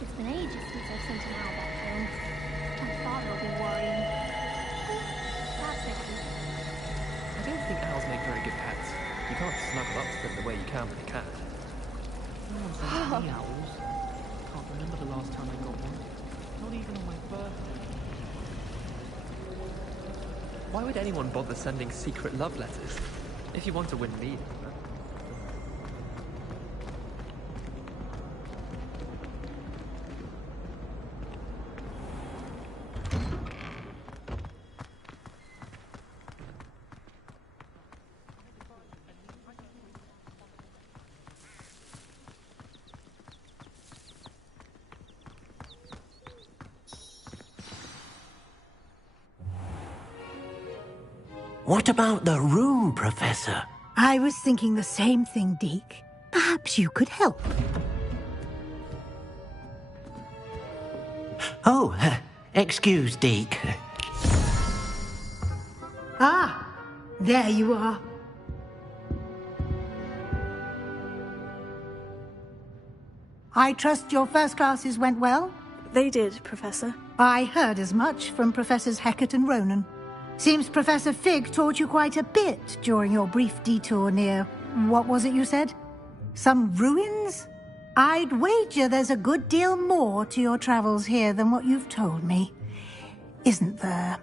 It's been ages since I've sent an owl back home. My father will be worrying. That's okay. I don't think owls make very good pets. You can't snuggle up to them the way you can with a cat. No one sends me owls. Can't remember the last time I got one. Not even on my birthday. Why would anyone bother sending secret love letters? If you want to win me, What about the room, Professor? I was thinking the same thing, Deke. Perhaps you could help. Oh, excuse, Deke. Ah, there you are. I trust your first classes went well? They did, Professor. I heard as much from Professors Hecat and Ronan. Seems Professor Fig taught you quite a bit during your brief detour near... what was it you said? Some ruins? I'd wager there's a good deal more to your travels here than what you've told me. Isn't there?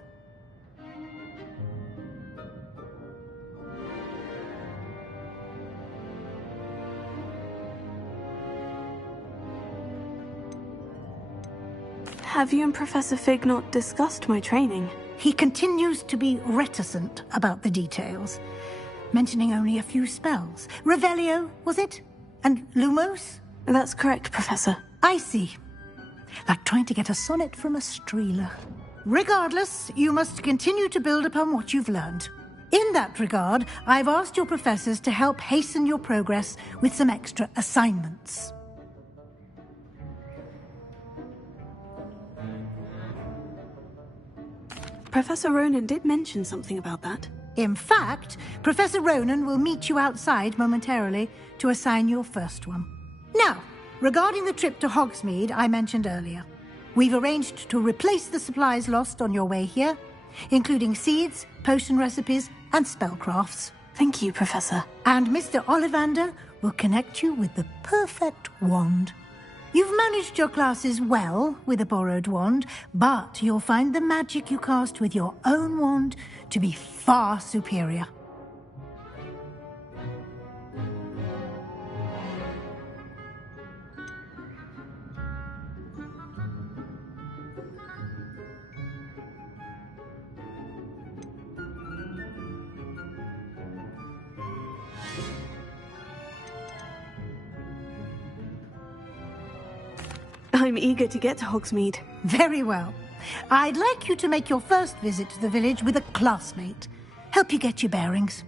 Have you and Professor Fig not discussed my training? He continues to be reticent about the details, mentioning only a few spells. Revelio, was it? And Lumos? That's correct, Professor. I see. Like trying to get a sonnet from a streeler. Regardless, you must continue to build upon what you've learned. In that regard, I've asked your professors to help hasten your progress with some extra assignments. Professor Ronan did mention something about that. In fact, Professor Ronan will meet you outside momentarily to assign your first one. Now, regarding the trip to Hogsmeade I mentioned earlier, we've arranged to replace the supplies lost on your way here, including seeds, potion recipes, and spellcrafts. Thank you, Professor. And Mr. Ollivander will connect you with the perfect wand. You've managed your classes well with a borrowed wand, but you'll find the magic you cast with your own wand to be far superior. I'm eager to get to Hogsmeade. Very well. I'd like you to make your first visit to the village with a classmate. Help you get your bearings.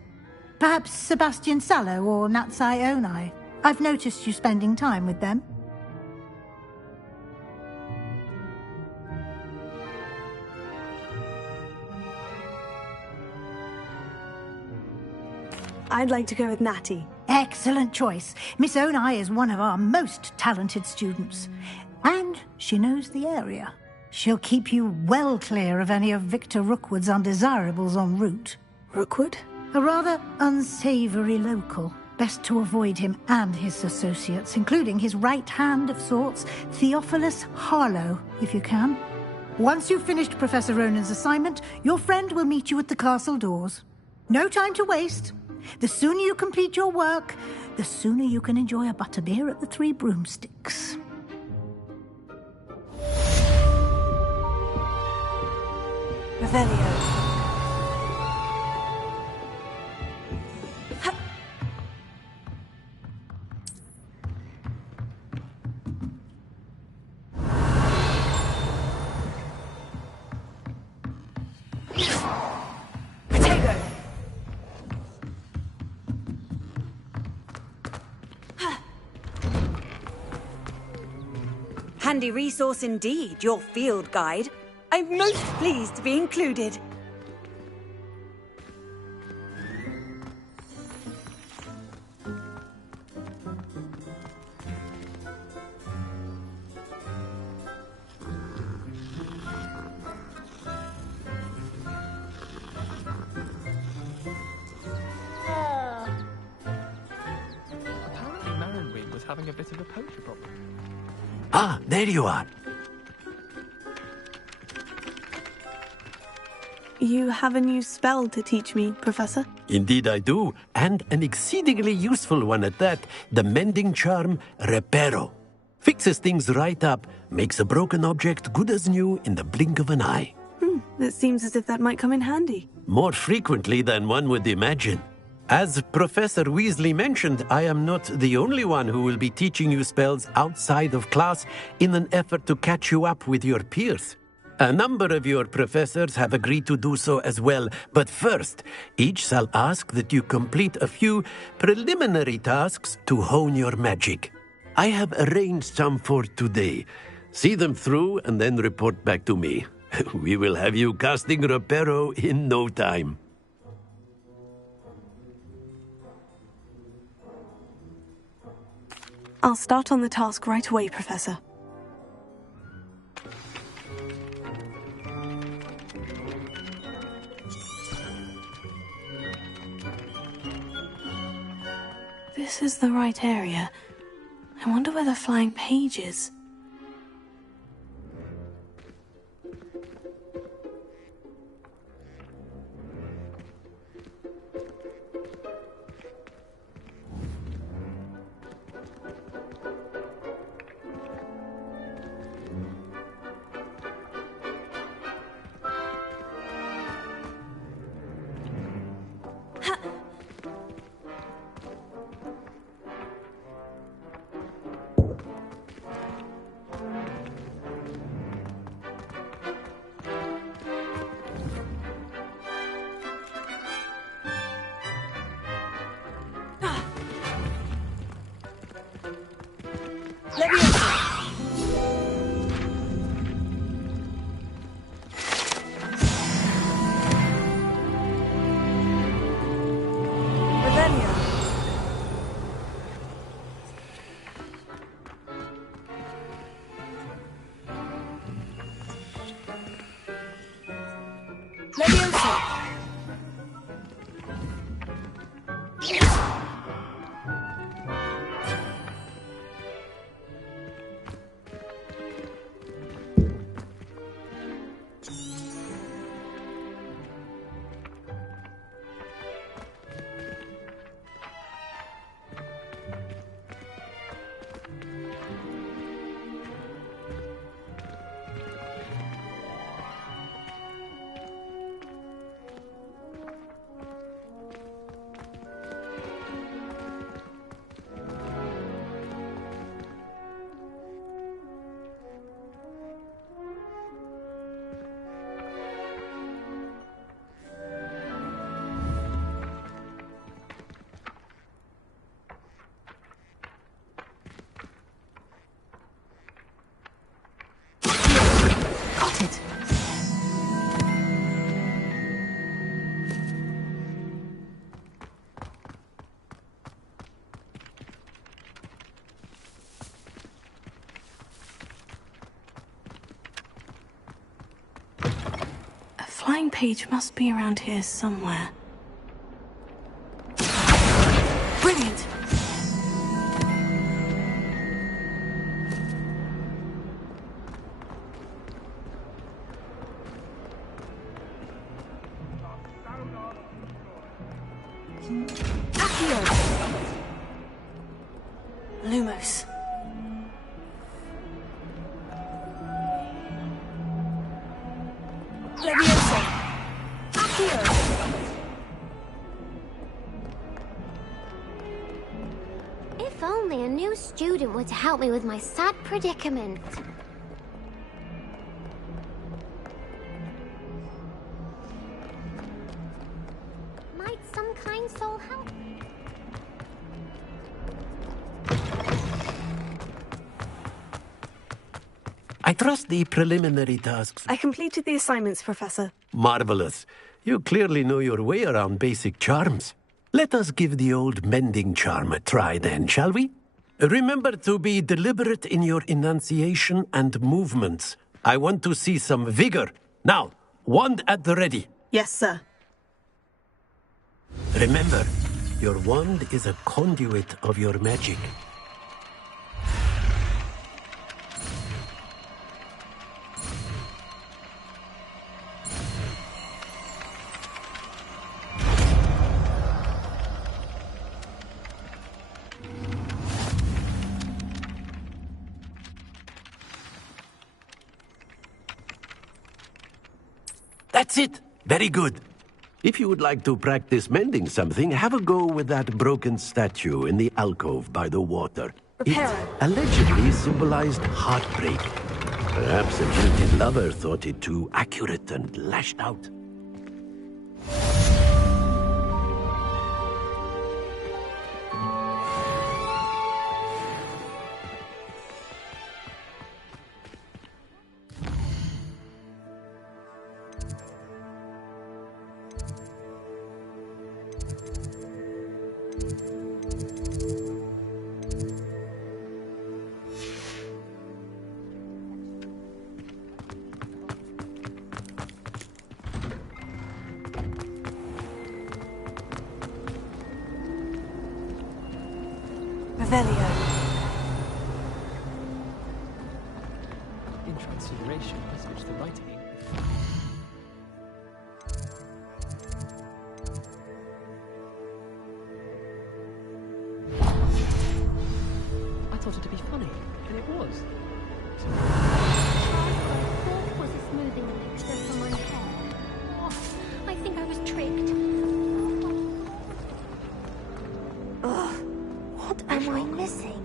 Perhaps Sebastian Sallow or Natsai Onai. I've noticed you spending time with them. I'd like to go with Natty. Excellent choice. Miss Onai is one of our most talented students. And she knows the area. She'll keep you well clear of any of Victor Rookwood's undesirables en route. Rookwood? A rather unsavoury local. Best to avoid him and his associates, including his right hand of sorts, Theophilus Harlow, if you can. Once you've finished Professor Ronan's assignment, your friend will meet you at the castle doors. No time to waste. The sooner you complete your work, the sooner you can enjoy a butterbeer at the Three Broomsticks. Revelio. Handy resource indeed, your field guide. I'm most pleased to be included. having a bit of a poacher problem. Ah, there you are. You have a new spell to teach me, Professor? Indeed I do, and an exceedingly useful one at that. The mending charm, Reparo. Fixes things right up, makes a broken object good as new in the blink of an eye. It seems as if that might come in handy. More frequently than one would imagine. As Professor Weasley mentioned, I am not the only one who will be teaching you spells outside of class in an effort to catch you up with your peers. A number of your professors have agreed to do so as well, but first, each shall ask that you complete a few preliminary tasks to hone your magic. I have arranged some for today. See them through and then report back to me. We will have you casting Reparo in no time. I'll start on the task right away, Professor. This is the right area. I wonder where the flying page is. Flying page must be around here somewhere. Brilliant! Accio! Lumos. Leviosa! Accio! If only a new student were to help me with my sad predicament. Might some kind soul help? I trust the preliminary tasks. I completed the assignments, Professor. Marvelous. You clearly know your way around basic charms. Let us give the old mending charm a try then, shall we? Remember to be deliberate in your enunciation and movements. I want to see some vigor. Now, wand at the ready. Yes, sir. Remember, your wand is a conduit of your magic. That's it. Very good. If you would like to practice mending something, have a go with that broken statue in the alcove by the water. It allegedly symbolized heartbreak. Perhaps a jilted lover thought it too accurate and lashed out. In Transfiguration, I switched the writing ink. I thought it to be funny, and it was. What was a smoothing elixir for my hair? Oh, I think I was tricked. Ugh, what am I missing?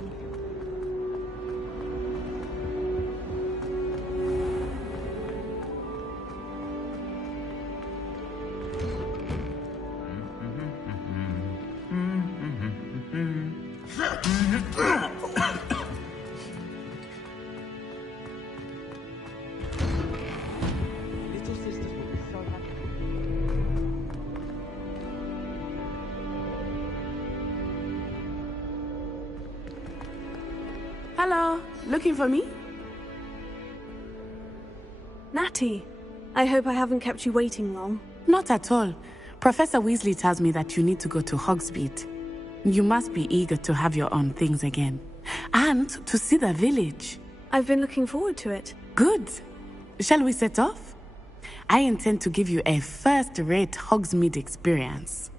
Little sisters will be so happy. Hello, looking for me? Natty, I hope I haven't kept you waiting long. Not at all. Professor Weasley tells me that you need to go to Hogsmeade. You must be eager to have your own things again. And to see the village. I've been looking forward to it. Good. Shall we set off? I intend to give you a first-rate Hogsmeade experience.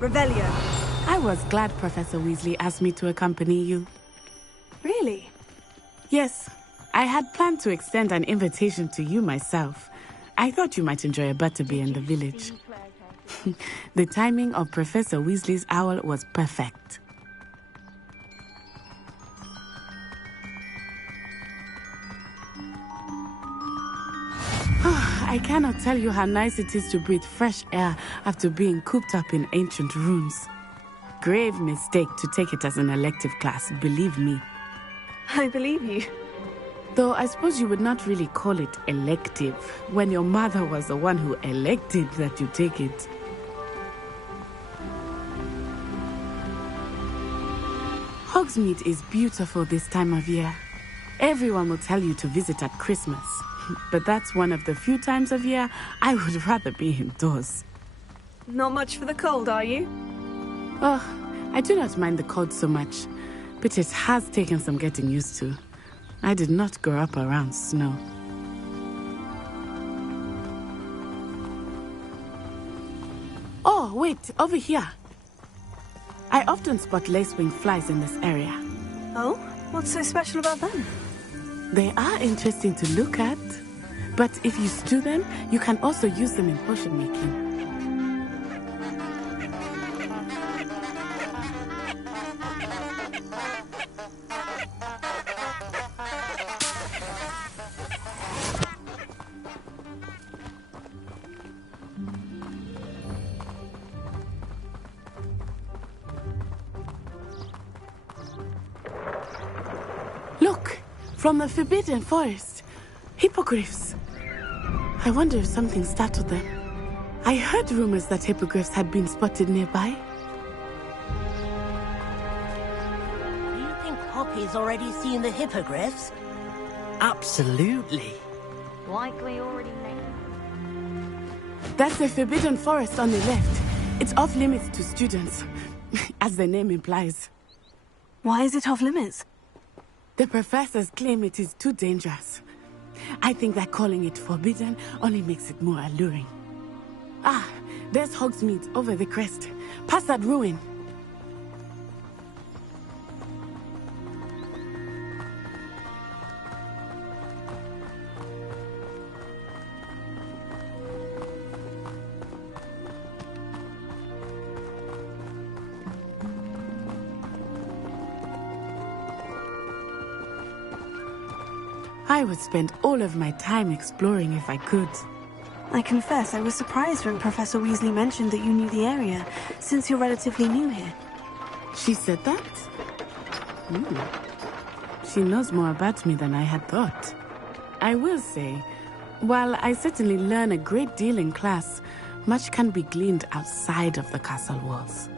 Revelio. I was glad Professor Weasley asked me to accompany you. Really? Yes, I had planned to extend an invitation to you myself. I thought you might enjoy a butterbeer in the village. The timing of Professor Weasley's owl was perfect. I cannot tell you how nice it is to breathe fresh air after being cooped up in ancient rooms. Grave mistake to take it as an elective class, believe me. I believe you. Though I suppose you would not really call it elective when your mother was the one who elected that you take it. Hogsmeade is beautiful this time of year. Everyone will tell you to visit at Christmas. But that's one of the few times of year I would rather be indoors. Not much for the cold, are you? Oh, I do not mind the cold so much, but it has taken some getting used to. I did not grow up around snow. Oh, wait, over here. I often spot lacewing flies in this area. Oh? What's so special about them? They are interesting to look at, but if you stew them, you can also use them in potion making. Look, from the Forbidden Forest, hippogriffs. I wonder if something startled them. I heard rumors that hippogriffs had been spotted nearby. Do you think Poppy's already seen the hippogriffs? Absolutely. Like we already know. That's the Forbidden Forest on the left. It's off limits to students. as the name implies. Why is it off limits? The professors claim it is too dangerous. I think that calling it forbidden only makes it more alluring. Ah, there's Hogsmeade over the crest, past that ruin. I would spend all of my time exploring if I could. I confess I was surprised when Professor Weasley mentioned that you knew the area, since you're relatively new here. She said that? She knows more about me than I had thought. I will say, while I certainly learn a great deal in class, much can be gleaned outside of the castle walls.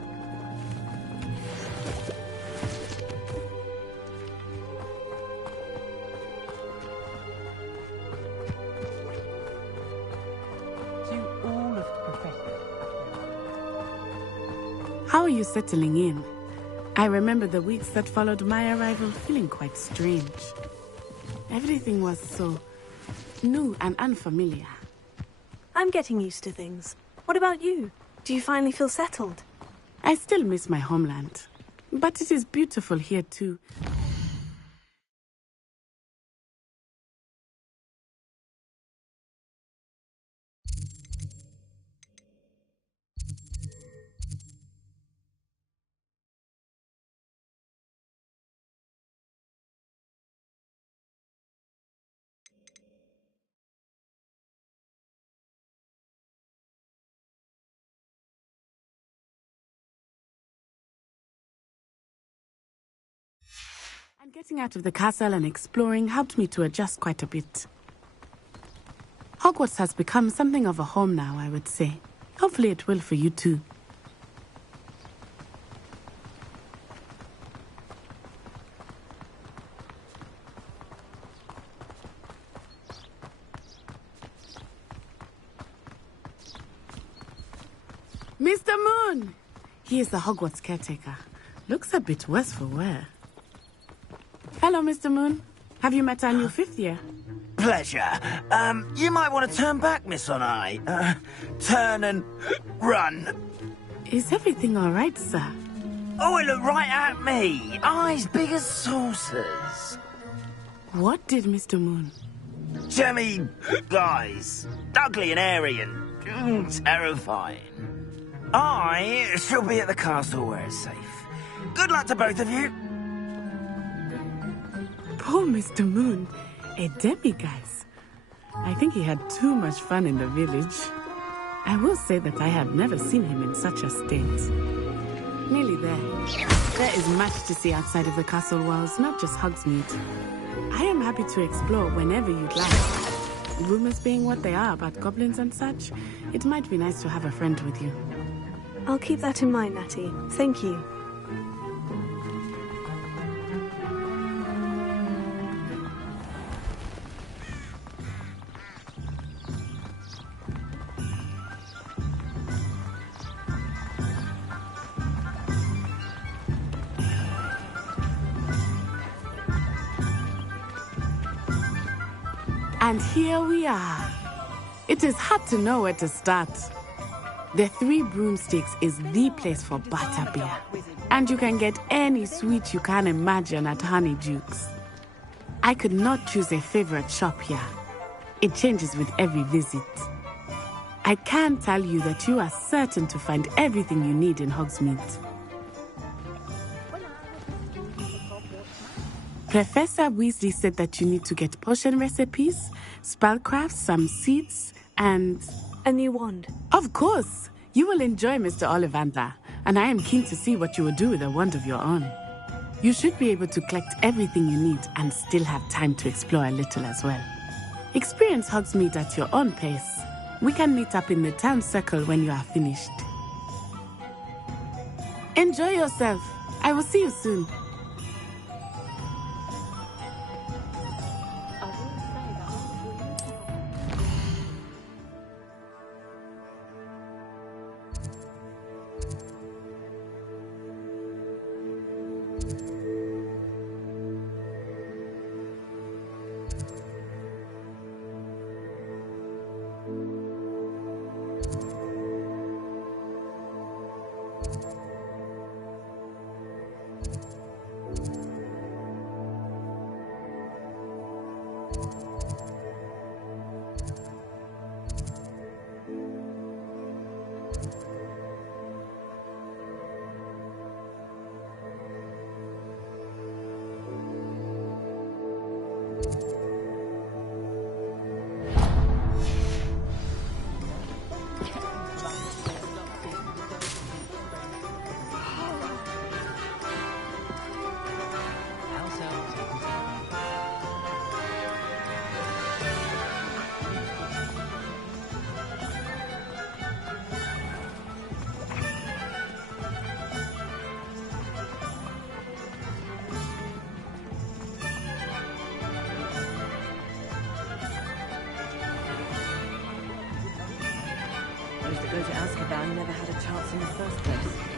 How are you settling in? I remember the weeks that followed my arrival feeling quite strange. Everything was so new and unfamiliar. I'm getting used to things. What about you? Do you finally feel settled? I still miss my homeland, but it is beautiful here too. And getting out of the castle and exploring helped me to adjust quite a bit. Hogwarts has become something of a home now, I would say. Hopefully it will for you too. Mr. Moon! He is the Hogwarts caretaker. Looks a bit worse for wear. Hello, Mr. Moon. Have you met our new fifth year? Pleasure. You might want to turn back, Miss Onai. Turn and run. Is everything all right, sir? Oh, it looked right at me. Eyes big as saucers. What did Mr. Moon? Jemmy eyes. Ugly and airy and terrifying. I shall be at the castle where it's safe. Good luck to both of you. Poor Mr. Moon. A demiguise. I think he had too much fun in the village. I will say that I have never seen him in such a state. Nearly there. There is much to see outside of the castle walls, not just Hogsmeade. I am happy to explore whenever you'd like. Rumors being what they are about goblins and such, it might be nice to have a friend with you. I'll keep that in mind, Natty. Thank you. And here we are. It is hard to know where to start. The Three Broomsticks is the place for butterbeer. And you can get any sweet you can imagine at Honeydukes. I could not choose a favorite shop here. It changes with every visit. I can tell you that you are certain to find everything you need in Hogsmeade. Professor Weasley said that you need to get potion recipes, spellcrafts, some seeds, and... a new wand. Of course! You will enjoy Mr. Ollivander, and I am keen to see what you will do with a wand of your own. You should be able to collect everything you need and still have time to explore a little as well. Experience Hogsmeade at your own pace. We can meet up in the town circle when you are finished. Enjoy yourself. I will see you soon. Those that go to Azkaban never had a chance in the first place.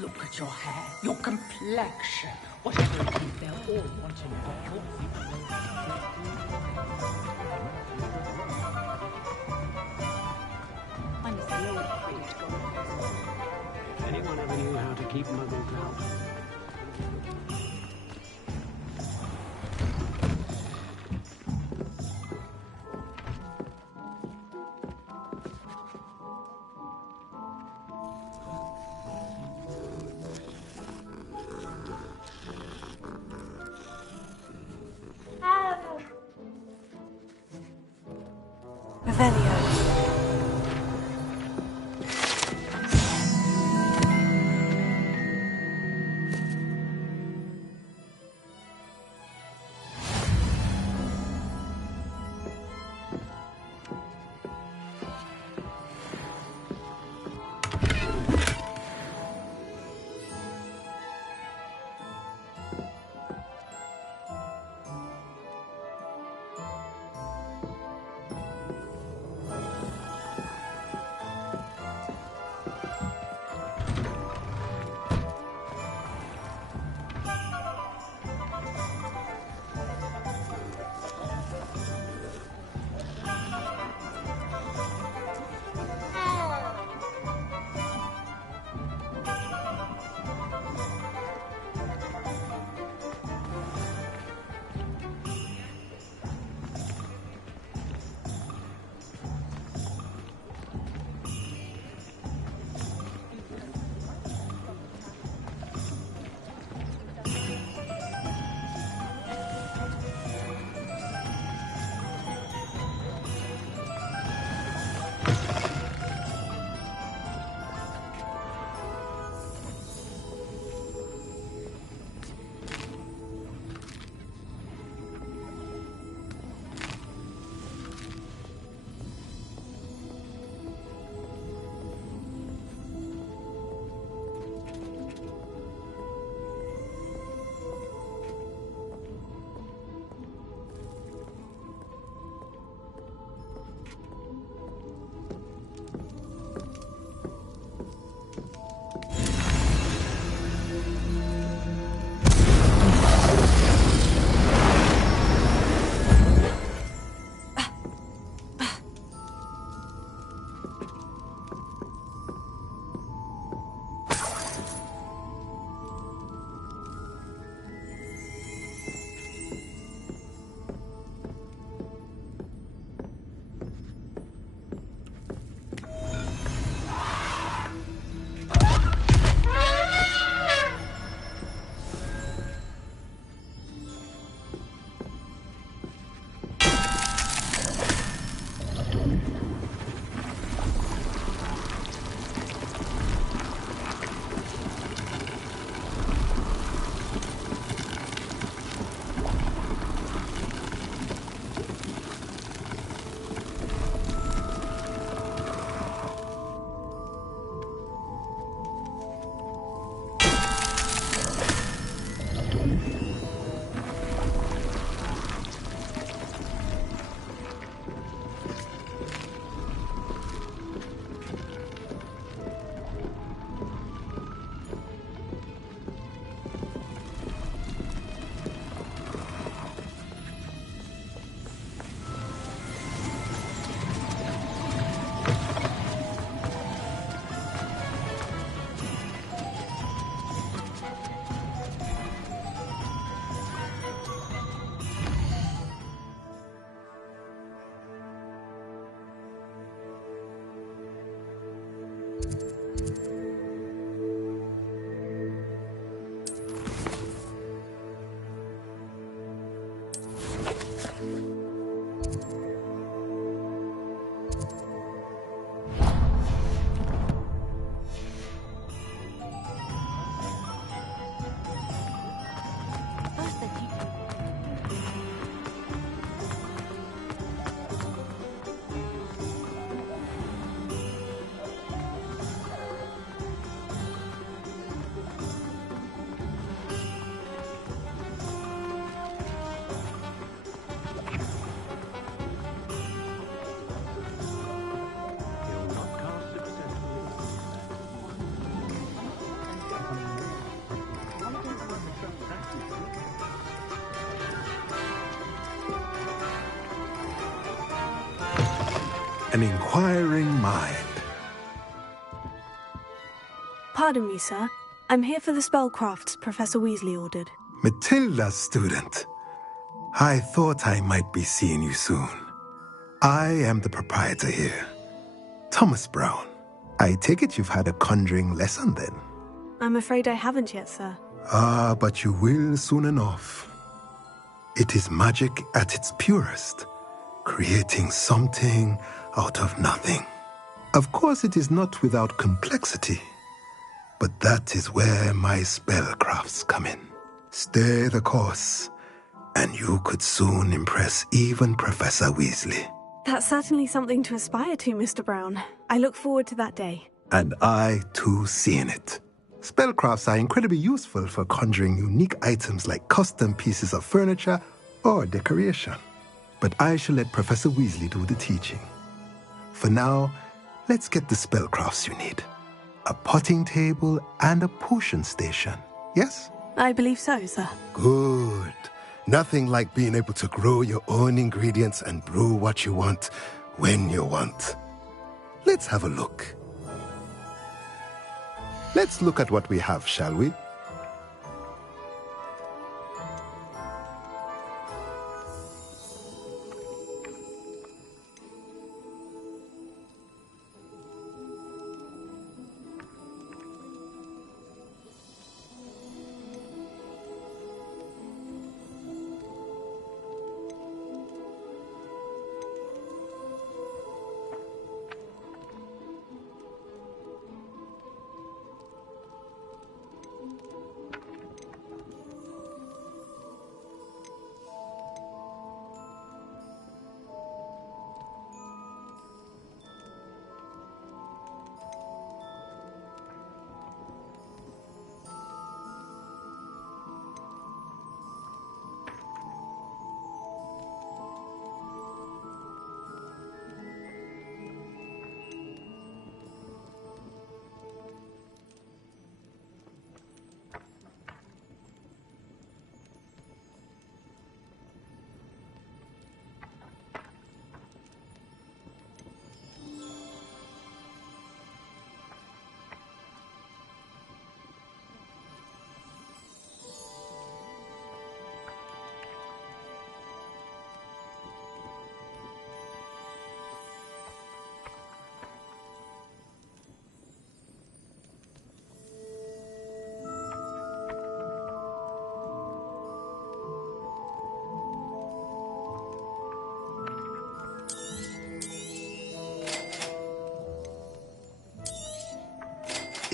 Look at your hair, your complexion. Whatever it is, they're all wanting I miss the old priest going. If anyone ever knew how to keep muggles out. Revelio. An inquiring mind. Pardon me, sir. I'm here for the spellcrafts Professor Weasley ordered. Matilda's student. I thought I might be seeing you soon. I am the proprietor here, Thomas Brown. I take it you've had a conjuring lesson then? I'm afraid I haven't yet, sir. Ah, but you will soon enough. It is magic at its purest, creating something out of nothing. Of course, it is not without complexity, but that is where my spellcrafts come in. Stay the course, and you could soon impress even Professor Weasley. That's certainly something to aspire to, Mr. Brown. I look forward to that day. And I, too, seeing it. Spellcrafts are incredibly useful for conjuring unique items like custom pieces of furniture or decoration. But I shall let Professor Weasley do the teaching. For now, let's get the spellcrafts you need. A potting table and a potion station, yes? I believe so, sir. Good. Nothing like being able to grow your own ingredients and brew what you want when you want. Let's have a look. Let's look at what we have, shall we?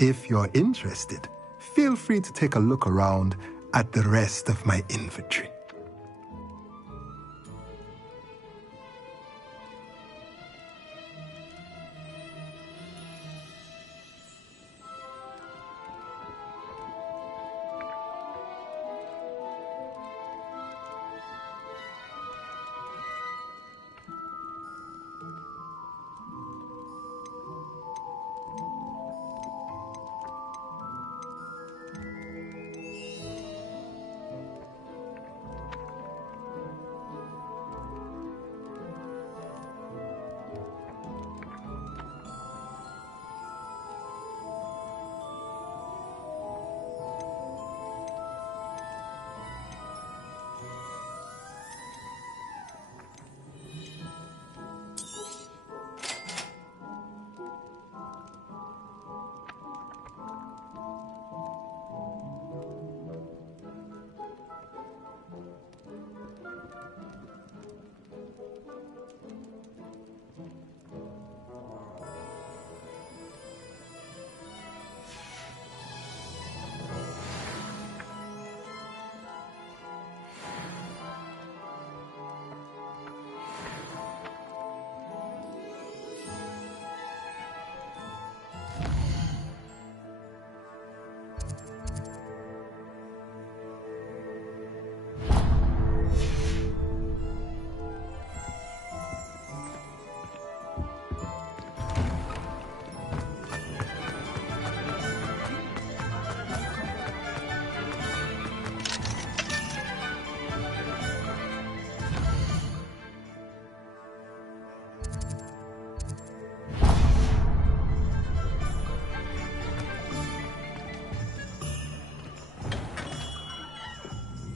If you're interested, feel free to take a look around at the rest of my inventory.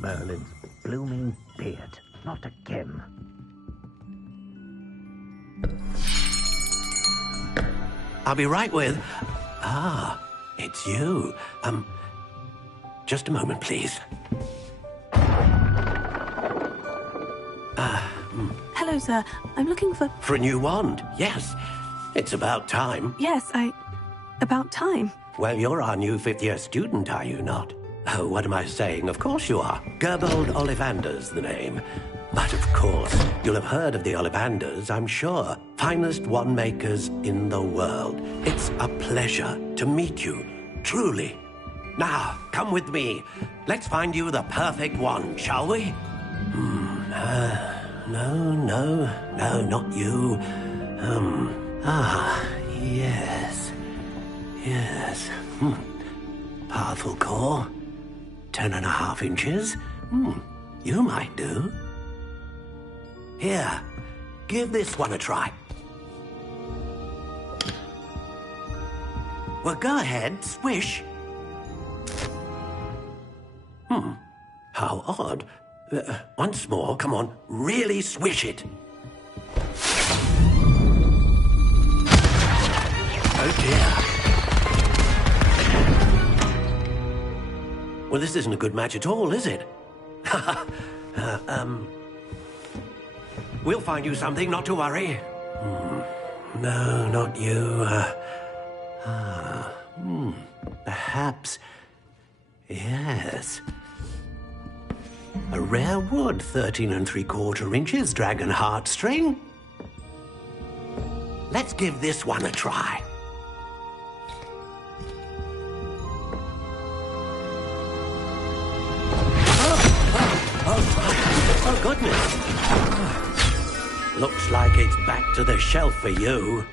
Merlin's blooming beard. Not again. I'll be right with... it's you. Just a moment, please. Hello, sir. I'm looking for... For a new wand, yes. It's about time. Yes, About time. Well, you're our new fifth-year student, are you not? Oh, what am I saying? Of course you are. Gerbold Ollivander's the name. But of course, you'll have heard of the Ollivanders, I'm sure. Finest wand makers in the world. It's a pleasure to meet you, truly. Now, come with me. Let's find you the perfect wand, shall we? No, not you. Yes. Powerful core. 10.5 inches. You might do. Here, give this one a try. Well, go ahead, swish. How odd. Once more, come on, really swish it. Oh dear. Well, this isn't a good match at all, is it? We'll find you something, not to worry. No, not you. Perhaps... Yes. A rare wood, 13 3/4 inches, dragon heartstring. Let's give this one a try. Oh, goodness. Looks like it's back to the shelf for you.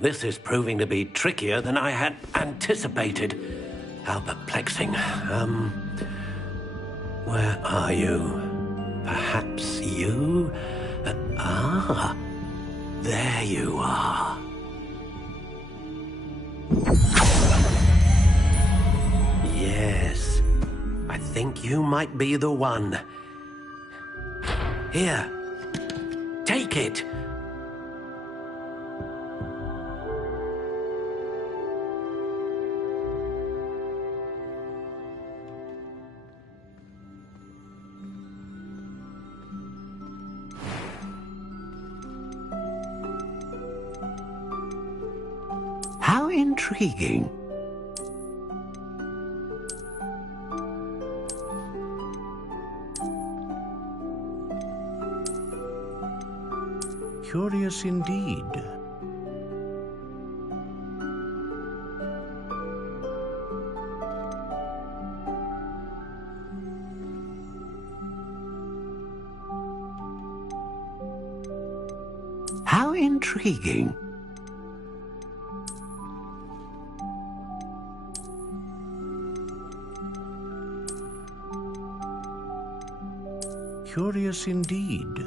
This is proving to be trickier than I had anticipated. How perplexing. Where are you? Perhaps you? There you are. Yes, I think you might be the one. Here, take it. How intriguing. Curious indeed. How intriguing. Curious indeed.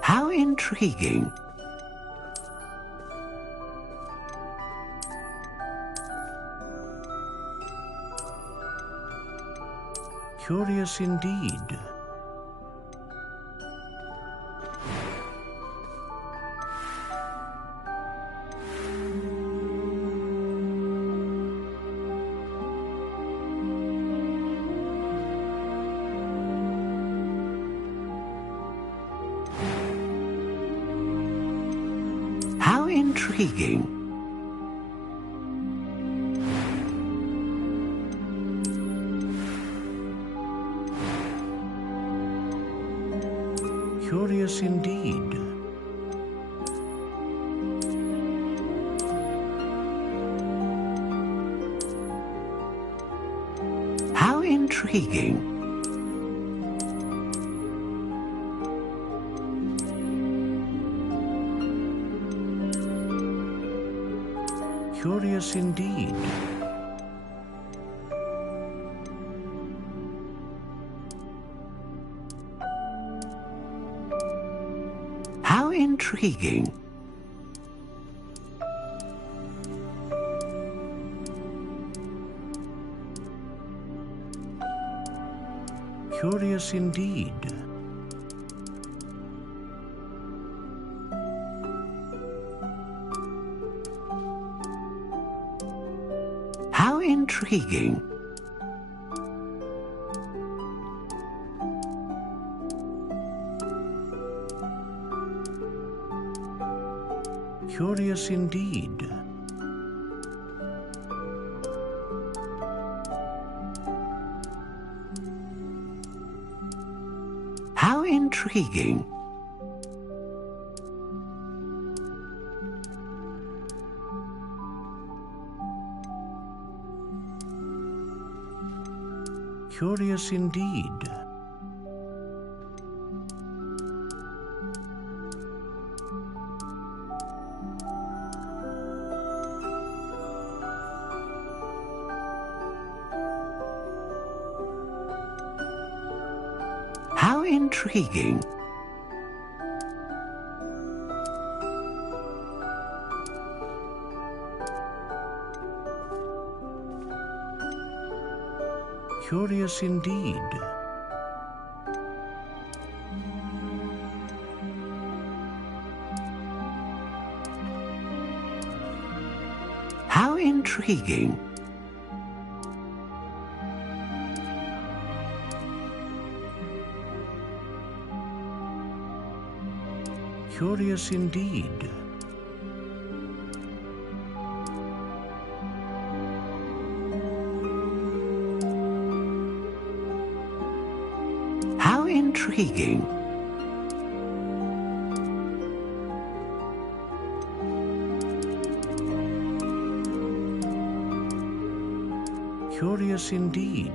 How intriguing. Curious indeed. How intriguing. Curious indeed. How intriguing. Curious indeed. intriguing. Curious indeed. How intriguing. Curious indeed. How intriguing. Curious indeed. How intriguing. Curious indeed. How intriguing. Curious indeed. How intriguing. Curious indeed.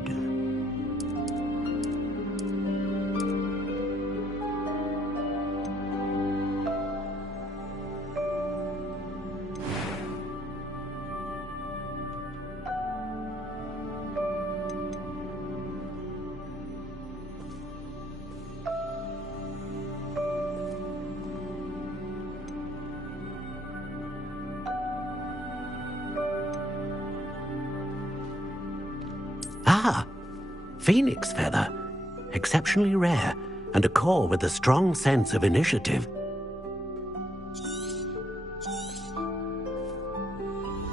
Ah, phoenix feather. Exceptionally rare, and a core with a strong sense of initiative.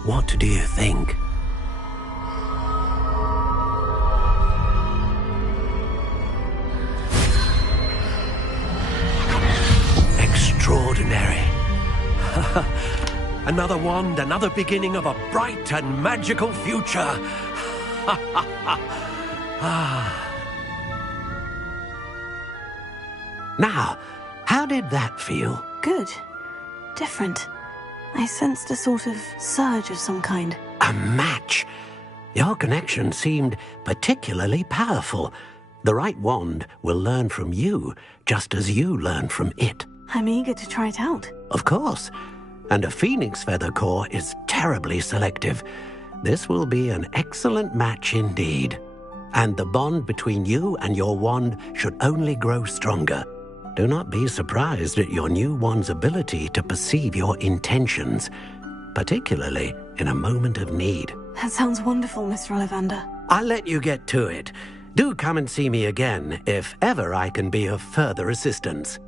What do you think? Extraordinary. Another wand, another beginning of a bright and magical future. Now, how did that feel? Good. Different. I sensed a sort of surge of some kind. A match. Your connection seemed particularly powerful. The right wand will learn from you, just as you learn from it. I'm eager to try it out. Of course. And a phoenix feather core is terribly selective. This will be an excellent match indeed. And the bond between you and your wand should only grow stronger. Do not be surprised at your new wand's ability to perceive your intentions, particularly in a moment of need. That sounds wonderful, Mr. Ollivander. I'll let you get to it. Do come and see me again if ever I can be of further assistance.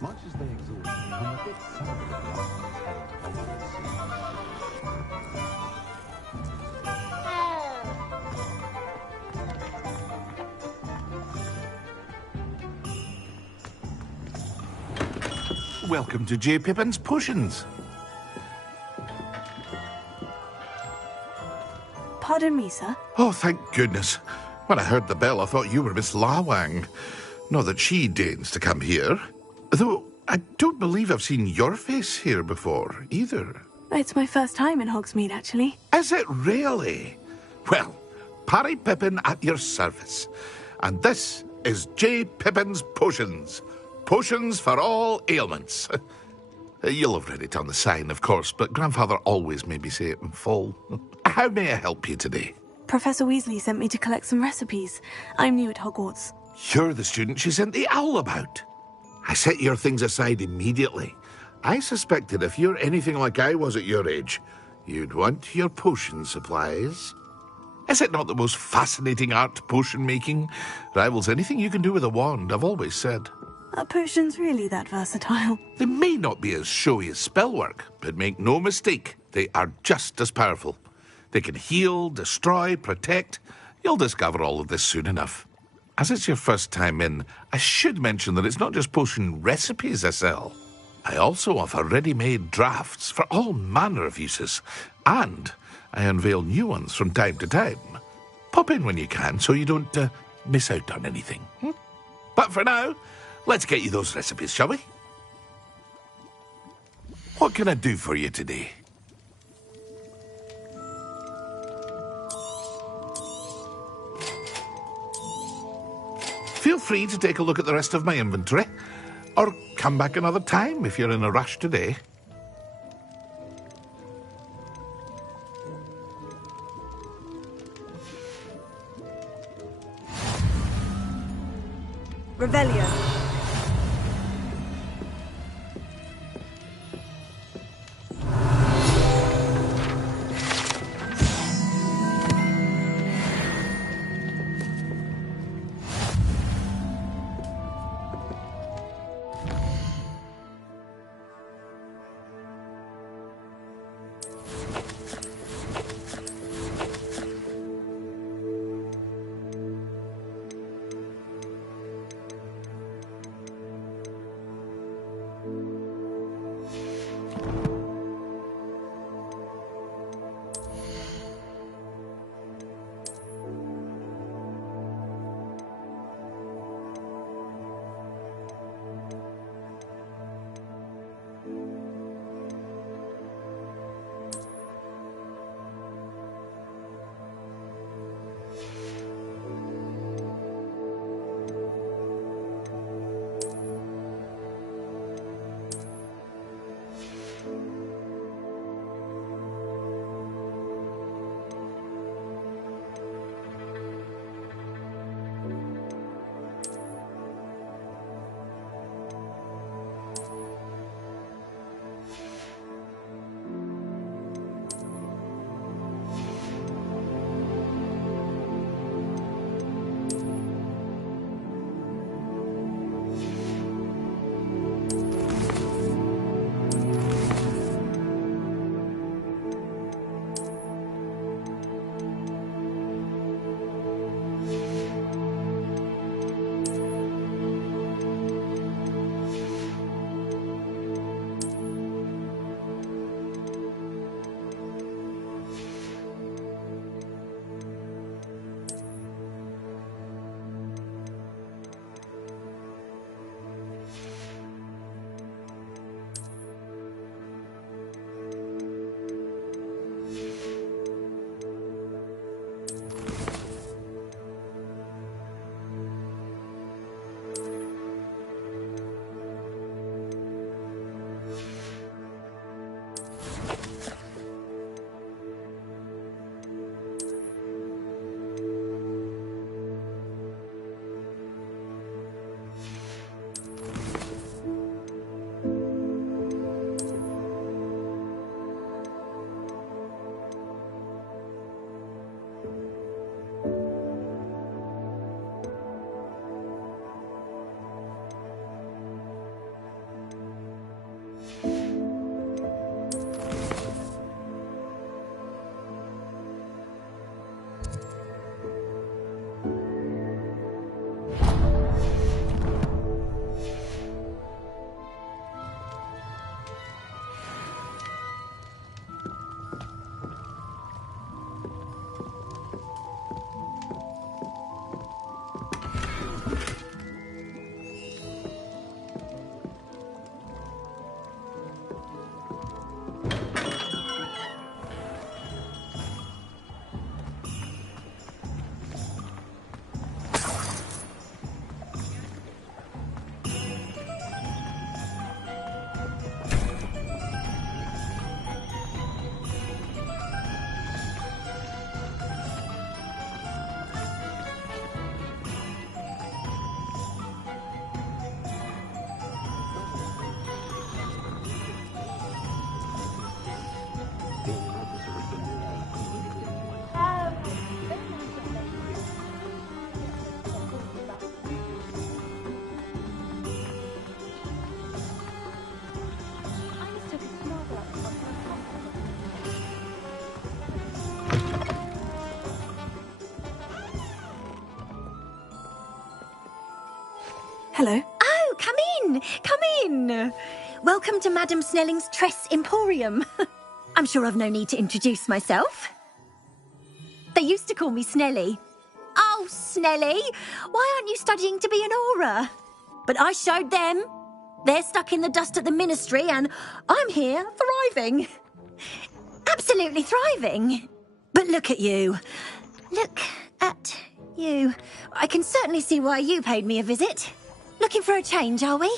Much as they exhaust me, I'm a bit sad about the options heading to Hogwarts. Welcome to J. Pippin's Potions. Pardon me, sir. Oh, thank goodness. When I heard the bell, I thought you were Miss Lawang. Not that she deigns to come here. Though I don't believe I've seen your face here before, either. It's my first time in Hogsmeade, actually. Is it really? Well, Parry Pippin at your service. And this is J. Pippin's Potions. Potions for all ailments. You'll have read it on the sign, of course, but Grandfather always made me say it in full. How may I help you today? Professor Weasley sent me to collect some recipes. I'm new at Hogwarts. You're the student she sent the owl about. I set your things aside immediately. I suspected if you're anything like I was at your age, you'd want your potion supplies. Is it not the most fascinating art, potion making? Rivals anything you can do with a wand, I've always said. Are potions really that versatile? They may not be as showy as spellwork, but make no mistake, they are just as powerful. They can heal, destroy, protect. You'll discover all of this soon enough. As it's your first time in, I should mention that it's not just potion recipes I sell. I also offer ready-made drafts for all manner of uses, and I unveil new ones from time to time. Pop in when you can so you don't miss out on anything. But for now, let's get you those recipes, shall we? What can I do for you today? Feel free to take a look at the rest of my inventory, or come back another time if you're in a rush today. Revelio. Hello. Oh, come in. Come in. Welcome to Madame Snelling's Tress Emporium. I'm sure I've no need to introduce myself. They used to call me Snelly. Oh, Snelly, why aren't you studying to be an aura? But I showed them. They're stuck in the dust at the ministry and I'm here thriving. Absolutely thriving. But look at you. Look at you. I can certainly see why you paid me a visit. Looking for a change, are we?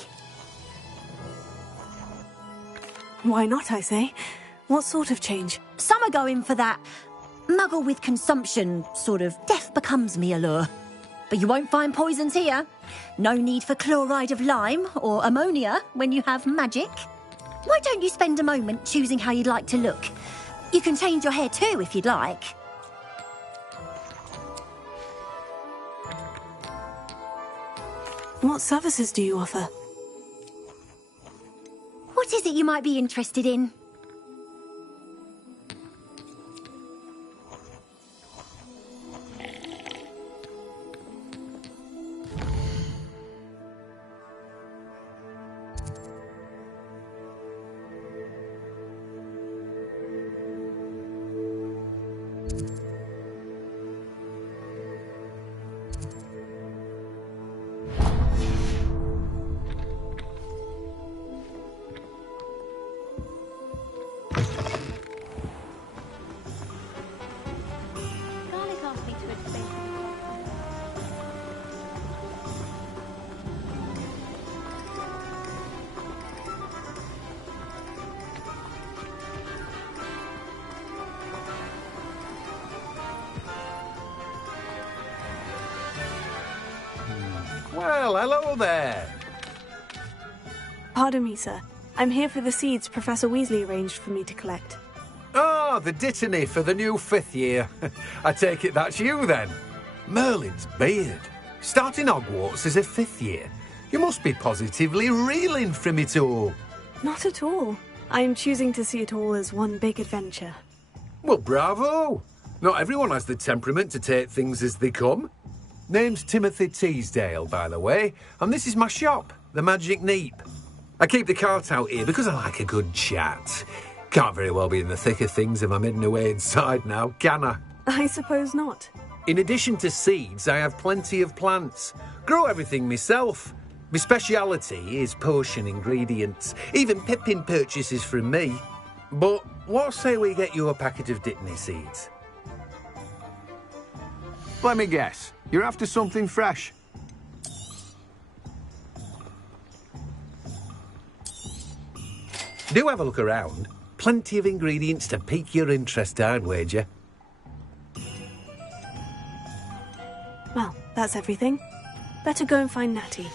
Why not, I say? What sort of change? Some are going for that muggle with consumption, sort of death becomes me allure. But you won't find poisons here. No need for chloride of lime or ammonia when you have magic. Why don't you spend a moment choosing how you'd like to look? You can change your hair too if you'd like. What services do you offer? What is it you might be interested in? Well, hello there. Pardon me, sir. I'm here for the seeds Professor Weasley arranged for me to collect. Oh, the dittany for the new 5th year. I take it that's you, then. Merlin's beard. Starting Hogwarts as a 5th year. You must be positively reeling from it all. Not at all. I'm choosing to see it all as one big adventure. Well, bravo. Not everyone has the temperament to take things as they come. Name's Timothy Teasdale, by the way, and this is my shop, the Magic Neep. I keep the cart out here because I like a good chat. Can't very well be in the thick of things if I'm hidden away inside now, can I? I suppose not. In addition to seeds, I have plenty of plants. Grow everything myself. My speciality is potion ingredients. Even Pippin purchases from me. But what say we get you a packet of Dittany seeds? Let me guess. You're after something fresh. Do have a look around. Plenty of ingredients to pique your interest, I'd wager. Well, that's everything. Better go and find Natty.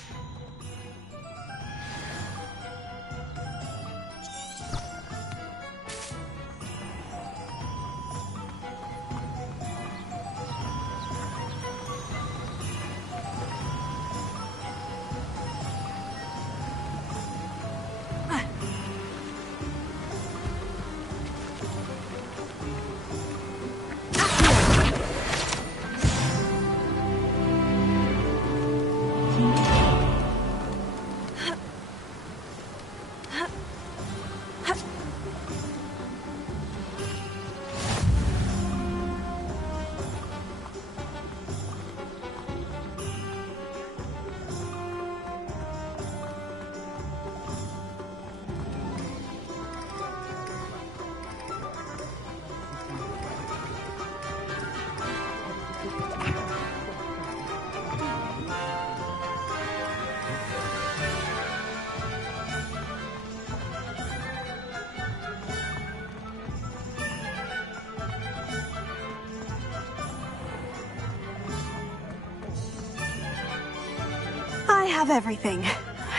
I have everything.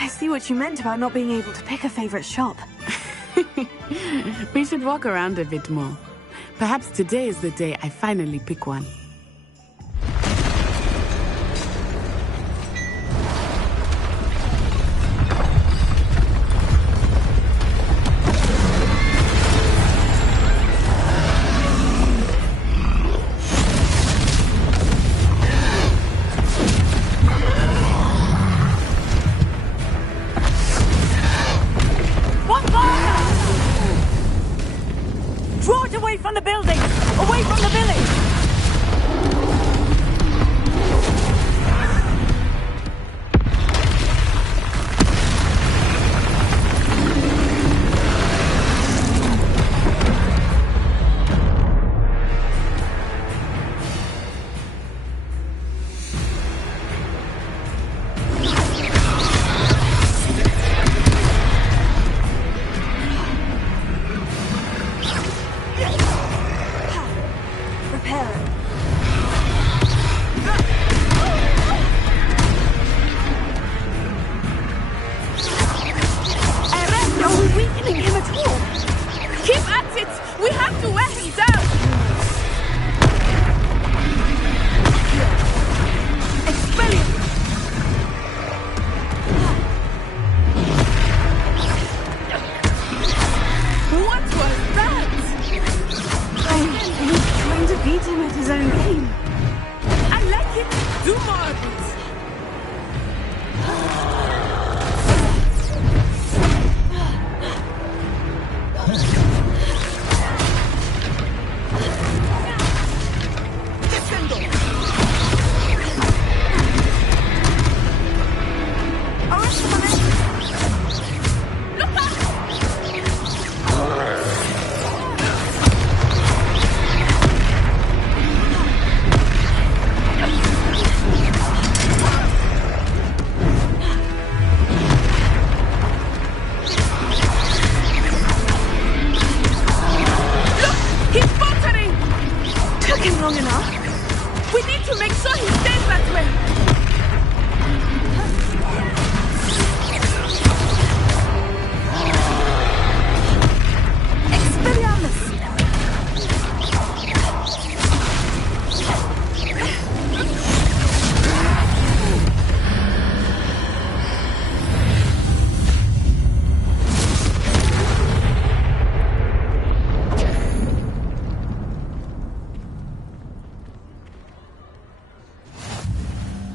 I see what you meant about not being able to pick a favorite shop. We should walk around a bit more. Perhaps today is the day I finally pick one. Draw it away from the building! Away from the village!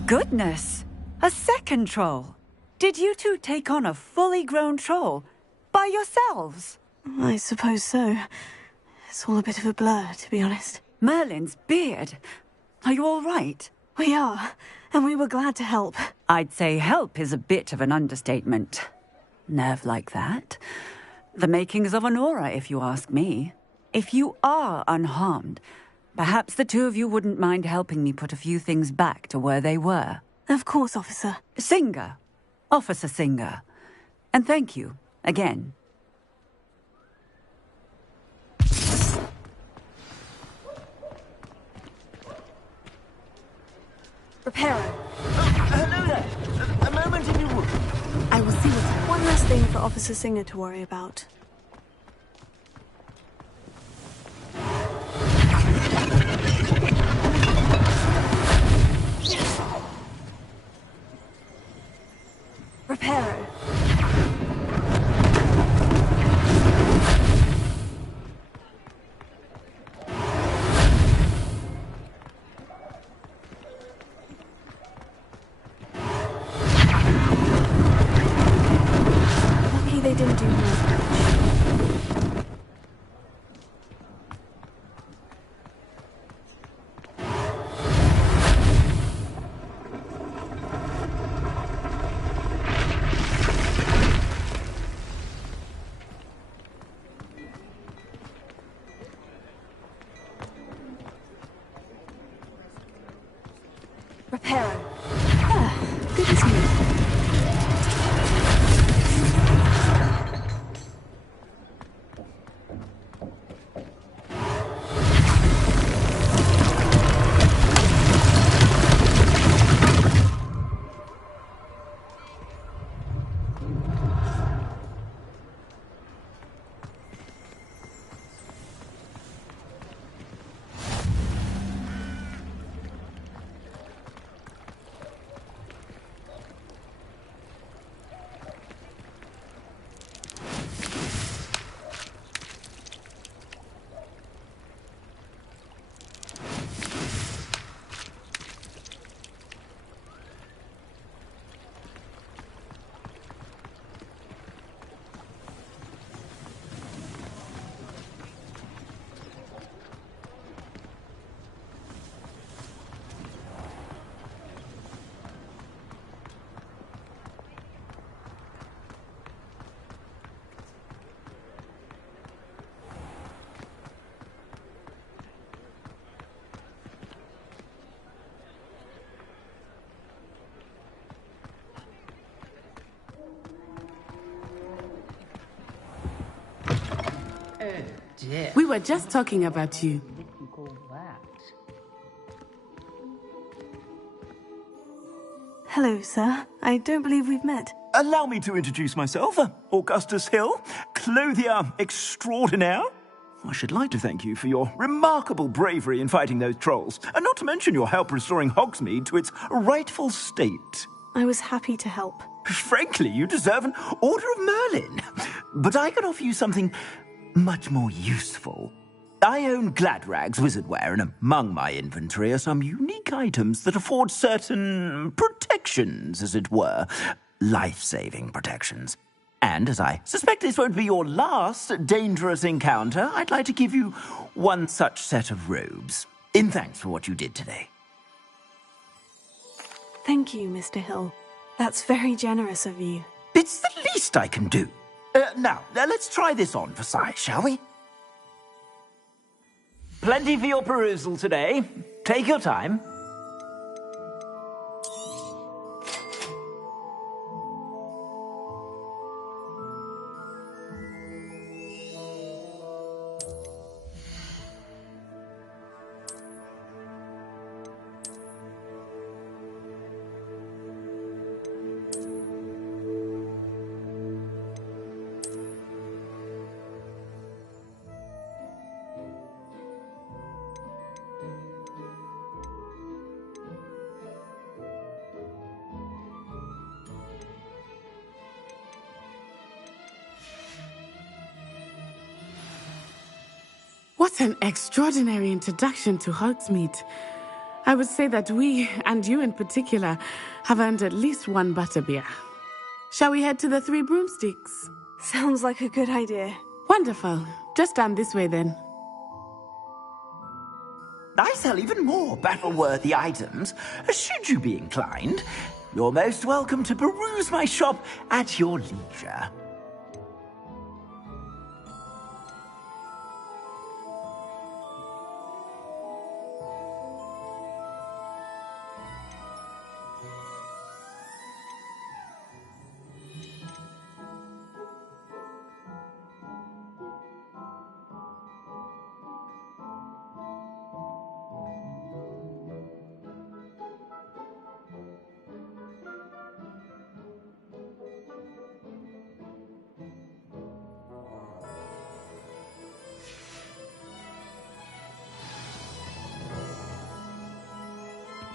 Goodness! A second troll! Did you two take on a fully grown troll? By yourselves? I suppose so. It's all a bit of a blur, to be honest. Merlin's beard! Are you all right? We are, and we were glad to help. I'd say help is a bit of an understatement. Nerve like that. The makings of an aura, if you ask me. If you are unharmed, perhaps the two of you wouldn't mind helping me put a few things back to where they were. Of course, officer. Singer. Officer Singer. And thank you, again. Reparo. Hello there. A moment if you would. I will see what's one last thing for Officer Singer to worry about. Reparo. Lucky they didn't do more damage. dear. We were just talking about you. You call that? Hello, sir. I don't believe we've met. Allow me to introduce myself, Augustus Hill, clothier extraordinaire. I should like to thank you for your remarkable bravery in fighting those trolls, and not to mention your help restoring Hogsmeade to its rightful state. I was happy to help. Frankly, you deserve an Order of Merlin. But I can offer you something much more useful. I own Gladrag's wizardware, and among my inventory are some unique items that afford certain protections, as it were. Life-saving protections. And as I suspect this won't be your last dangerous encounter, I'd like to give you one such set of robes, in thanks for what you did today. Thank you, Mr. Hill. That's very generous of you. It's the least I can do. Now, let's try this on for size, shall we? Plenty for your perusal today. Take your time. What an extraordinary introduction to Hogsmeade. I would say that we, and you in particular, have earned at least one butterbeer. Shall we head to the Three Broomsticks? Sounds like a good idea. Wonderful. Just down this way then. I sell even more battle-worthy items. Should you be inclined, you're most welcome to peruse my shop at your leisure.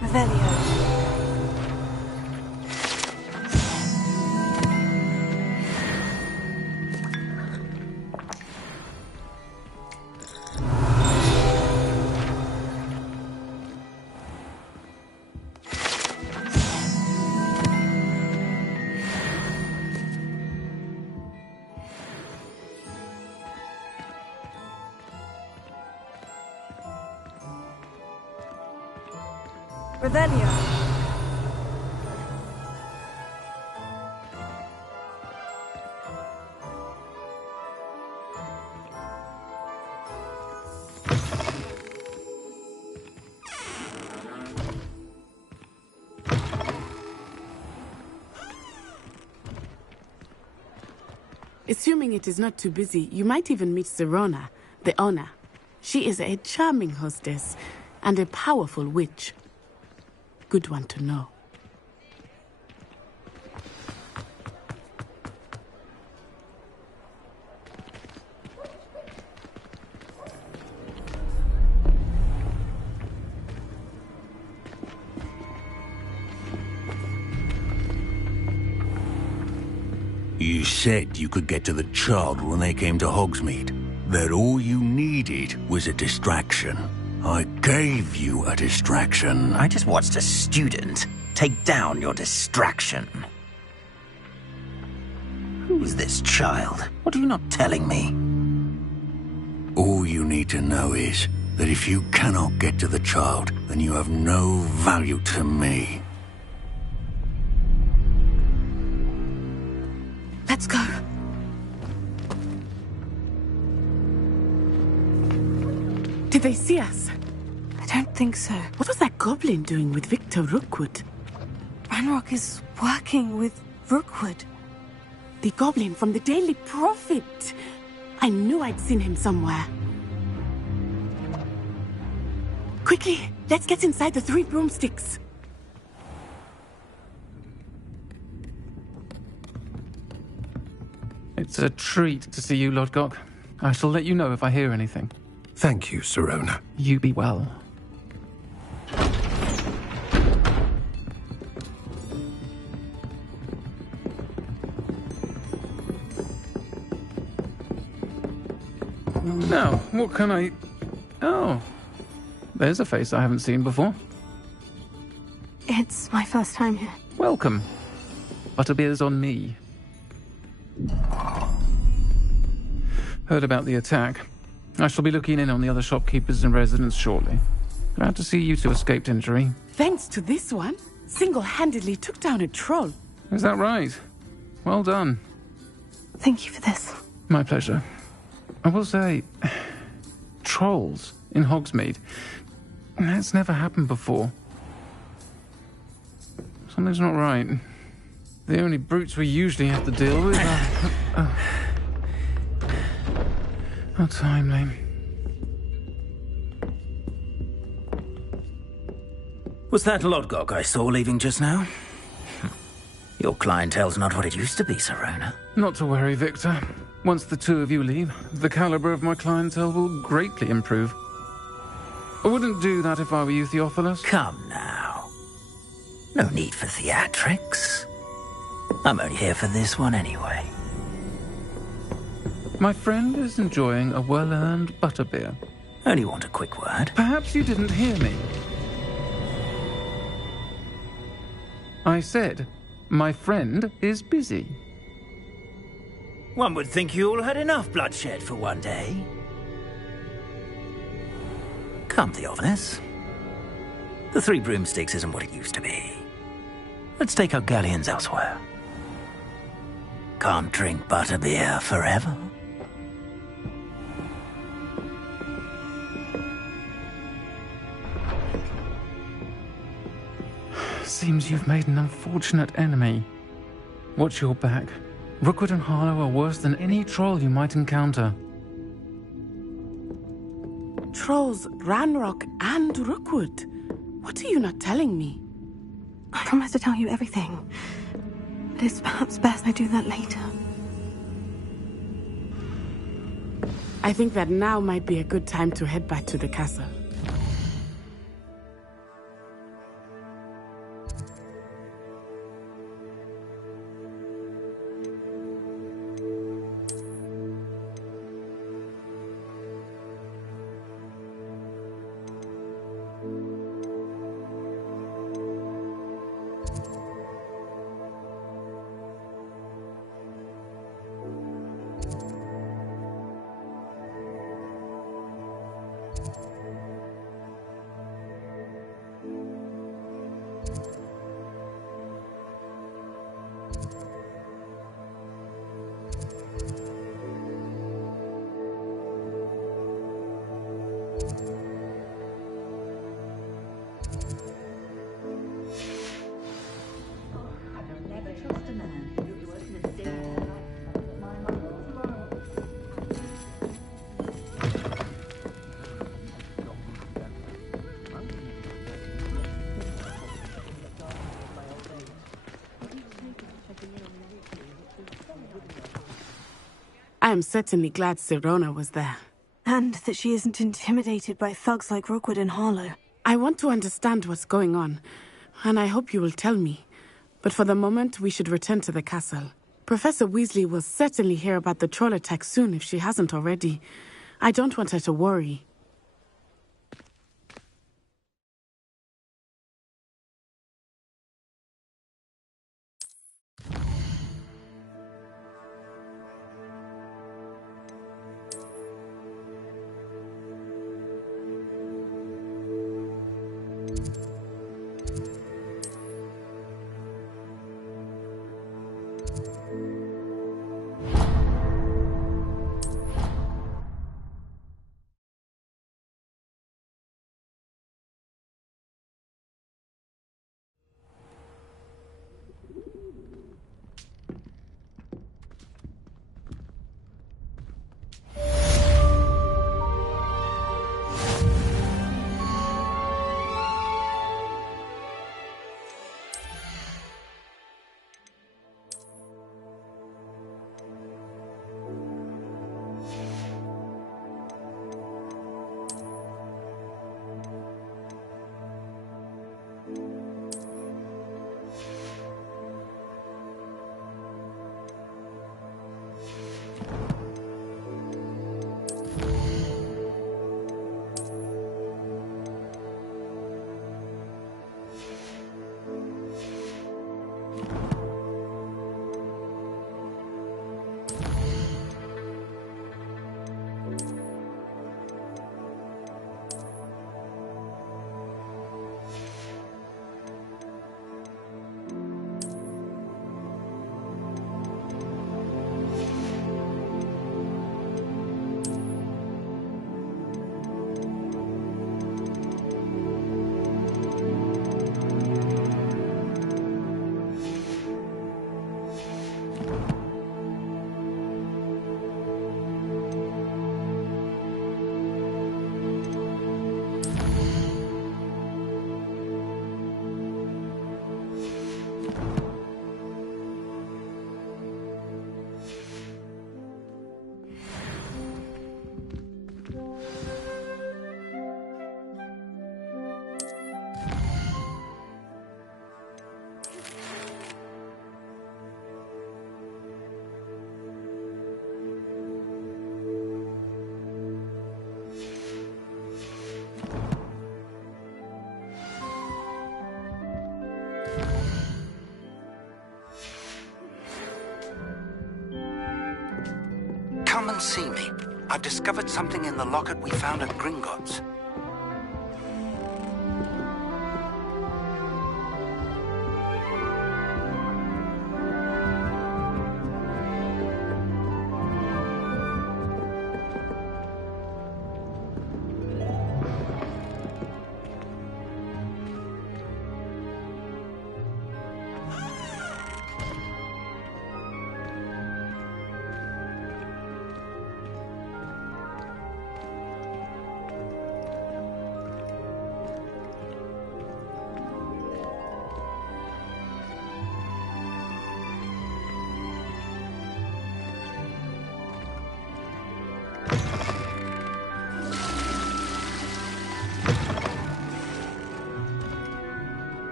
Revelio. Revelio. Assuming it is not too busy, you might even meet Serona, the owner. She is a charming hostess and a powerful witch. Good one to know. You said you could get to the child when they came to Hogsmeade. That all you needed was a distraction. I gave you a distraction. I just watched a student take down your distraction. Who's this child? What are you not telling me? All you need to know is that if you cannot get to the child, then you have no value to me. Let's go. Did they see us? I don't think so. What was that goblin doing with Victor Rookwood? Ranrock is working with Rookwood. The goblin from the Daily Prophet. I knew I'd seen him somewhere. Quickly, let's get inside the 3 broomsticks. It's a treat to see you, Lodgok. I shall let you know if I hear anything. Thank you, Sirona. You be well. Now, what can I... Oh, there's a face I haven't seen before. It's my first time here. Welcome. Butterbeer's on me. Heard about the attack. I shall be looking in on the other shopkeepers and residents shortly. Glad to see you two escaped injury. Thanks to this one, single-handedly took down a troll. Is that right? Well done. Thank you for this. My pleasure. I will say, trolls in Hogsmeade. That's never happened before. Something's not right. The only brutes we usually have to deal with are... How timely. Was that Lodgok I saw leaving just now? Your clientele's not what it used to be, Sirona. Not to worry, Victor. Once the two of you leave, the caliber of my clientele will greatly improve. I wouldn't do that if I were you, Theophilus. Come now. No need for theatrics. I'm only here for this one anyway. My friend is enjoying a well-earned butterbeer. Only want a quick word. Perhaps you didn't hear me. I said, my friend is busy. One would think you all had enough bloodshed for one day. Come, Theophilus. The 3 broomsticks isn't what it used to be. Let's take our galleons elsewhere. Can't drink butterbeer forever. Seems you've made an unfortunate enemy. Watch your back. Rookwood and Harlow are worse than any troll you might encounter. Trolls, Ranrock, and Rookwood. What are you not telling me? I promise to tell you everything. But it's perhaps best I do that later. I think that now might be a good time to head back to the castle. I am certainly glad Sirona was there. And that she isn't intimidated by thugs like Rookwood and Harlow. I want to understand what's going on, and I hope you will tell me. But for the moment, we should return to the castle. Professor Weasley will certainly hear about the troll attack soon if she hasn't already. I don't want her to worry. see me. I've discovered something in the locket we found at Gringotts.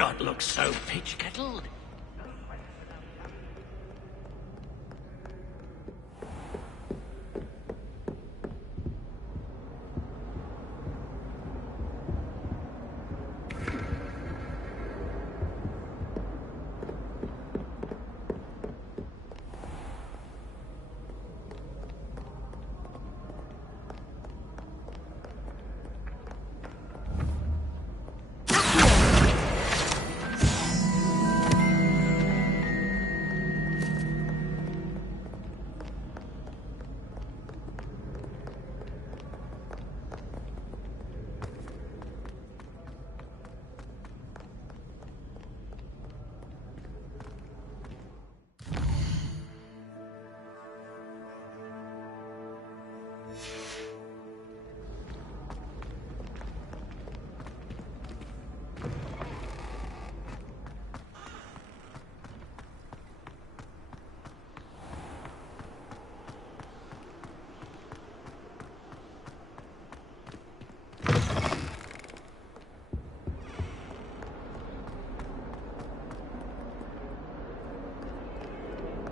not look so pitch-kettled.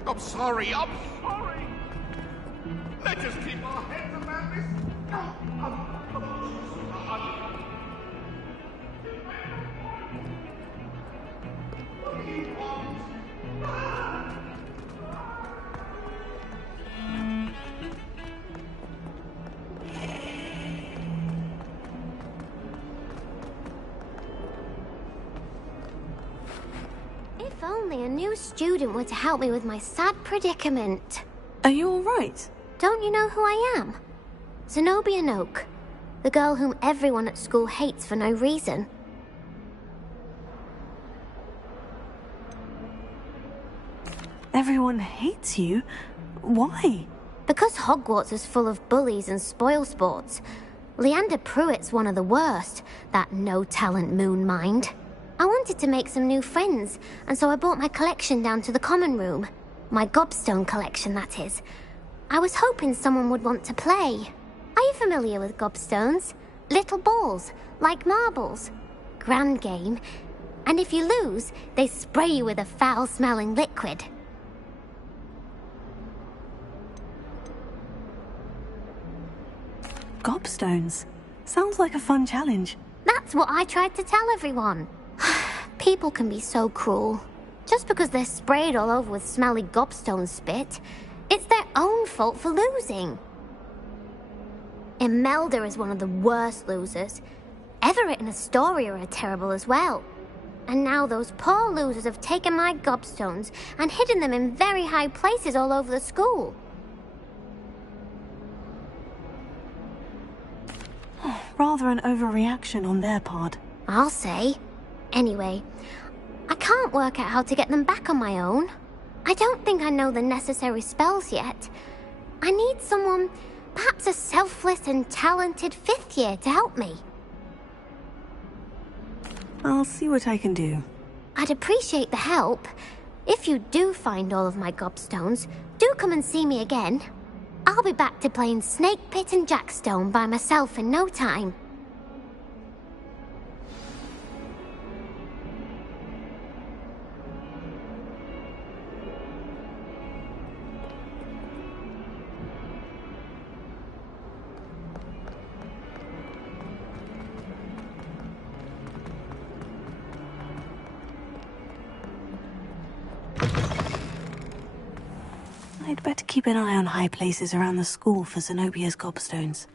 I'm sorry. Let us keep our heads about this. What do you want? If only a new student were to help me with my sad predicament. Are you all right? Don't you know who I am? Zenobia Noak, the girl whom everyone at school hates for no reason. Everyone hates you? Why? Because Hogwarts is full of bullies and spoilsports. Leander Pruitt's one of the worst, that no-talent moon mind. I wanted to make some new friends, and so I brought my collection down to the common room. My gobstone collection, that is. I was hoping someone would want to play. Are you familiar with gobstones? Little balls, like marbles. Grand game. And if you lose, they spray you with a foul-smelling liquid. Gobstones. Sounds like a fun challenge. That's what I tried to tell everyone. People can be so cruel. Just because they're sprayed all over with smelly gobstone spit, it's their own fault for losing. Imelda is one of the worst losers. Everett and Astoria are terrible as well. And now those poor losers have taken my gobstones and hidden them in very high places all over the school. Rather an overreaction on their part. I'll say. Anyway, I can't work out how to get them back on my own. I don't think I know the necessary spells yet. I need someone, perhaps a selfless and talented fifth year to help me. I'll see what I can do. I'd appreciate the help. If you do find all of my gobstones, do come and see me again. I'll be back to playing Snake Pit and Jackstone by myself in no time. I'd better keep an eye on high places around the school for Zenobia's gobstones.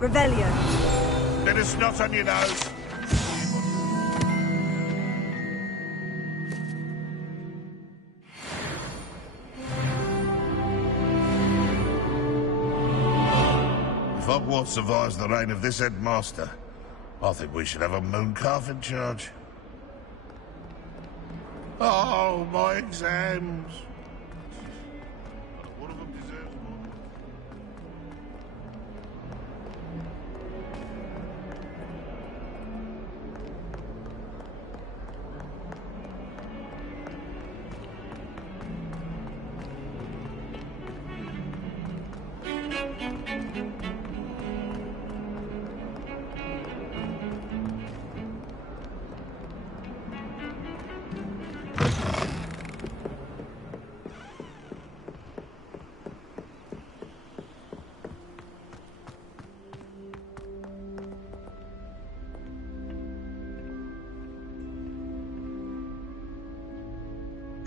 Revelio. Bit of snot on your nose. If Hogwarts survives the reign of this headmaster, I think we should have a moon calf in charge. Oh, my exams. One of them deserves one.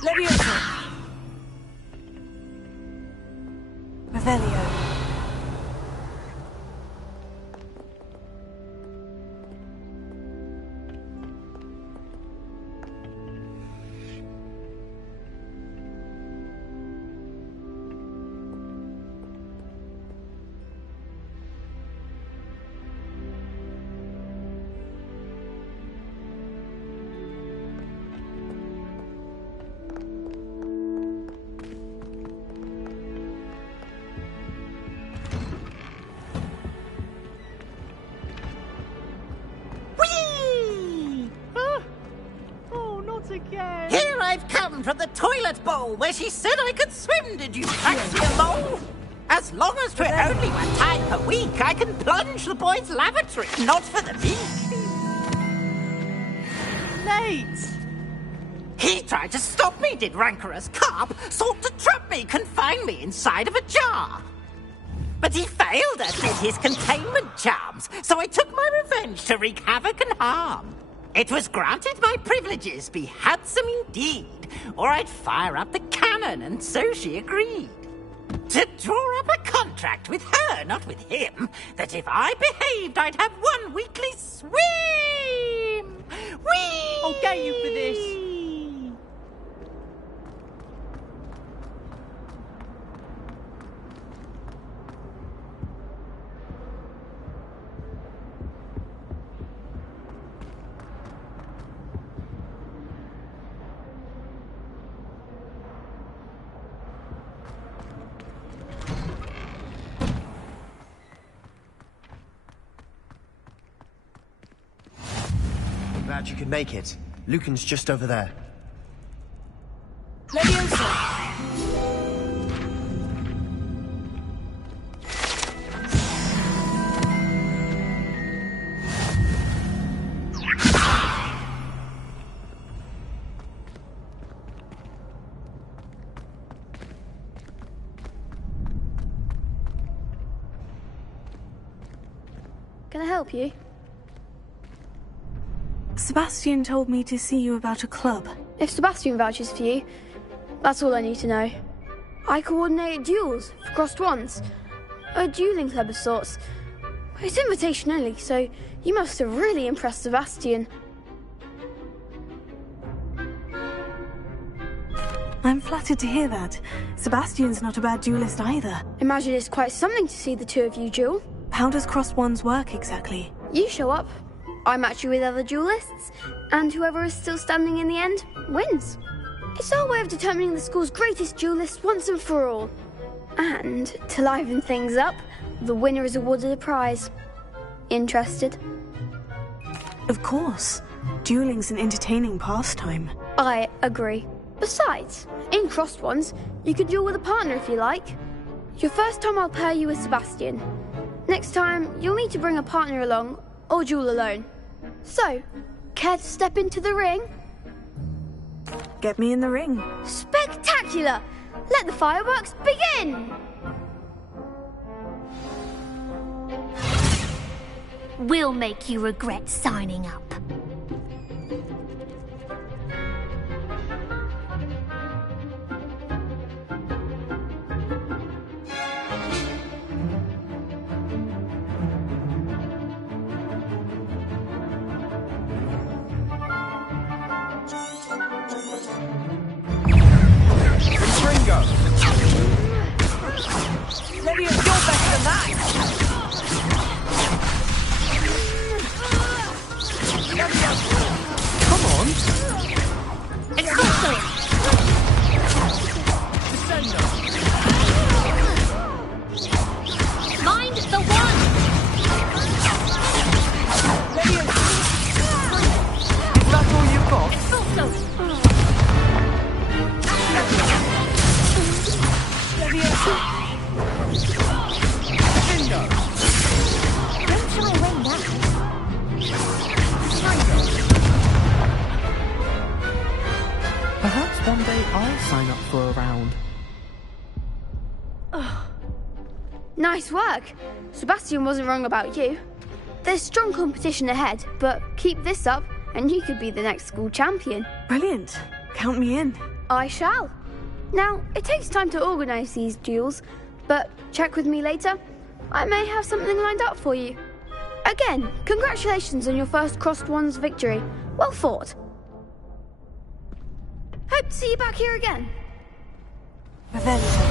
Leviosa. Revelio. Again. Here I've come from the toilet bowl where she said I could swim, did you fancy a mole? As long as for only 1 time per week, I can plunge the boys' lavatory, not for the meek. Nate! He tried to stop me, did rancorous carp, sought to trap me, confine me inside of a jar. But he failed at his containment charms, so I took my revenge to wreak havoc and harm. It was granted my privileges be handsome indeed, or I'd fire up the cannon, and so she agreed. To draw up a contract with her, not with him, that if I behaved, I'd have 1 weekly swim! Whee! I'll get you for this. Glad you could make it. Lucan's just over there. Leviosa. Can I help you? Sebastian told me to see you about a club. If Sebastian vouches for you, that's all I need to know. I coordinate duels for crossed ones. A dueling club of sorts. It's invitation only, so you must have really impressed Sebastian. I'm flattered to hear that. Sebastian's not a bad duelist either. Imagine it's quite something to see the 2 of you duel. How does crossed ones work exactly? You show up, I match you with other duelists, and whoever is still standing in the end wins. It's our way of determining the school's greatest duelist once and for all. And, to liven things up, the winner is awarded a prize. Interested? Of course. Dueling's an entertaining pastime. I agree. Besides, in crossed ones, you could duel with a partner if you like. Your first time I'll pair you with Sebastian. Next time, you'll need to bring a partner along, or duel alone. So, care to step into the ring? Get me in the ring. Spectacular! Let the fireworks begin! We'll make you regret signing up. Maybe you're better than that! Come on! Expulso! Mind the one! Is that all you've got? Expulso! Don't try win that. Perhaps one day I'll sign up for a round. Nice work. Sebastian wasn't wrong about you. There's strong competition ahead, but keep this up and you could be the next school champion. Brilliant. Count me in. I shall. Now, it takes time to organise these duels, but check with me later. I may have something lined up for you. Again, congratulations on your first Crossed Wands victory. Well fought. Hope to see you back here again. Revelio.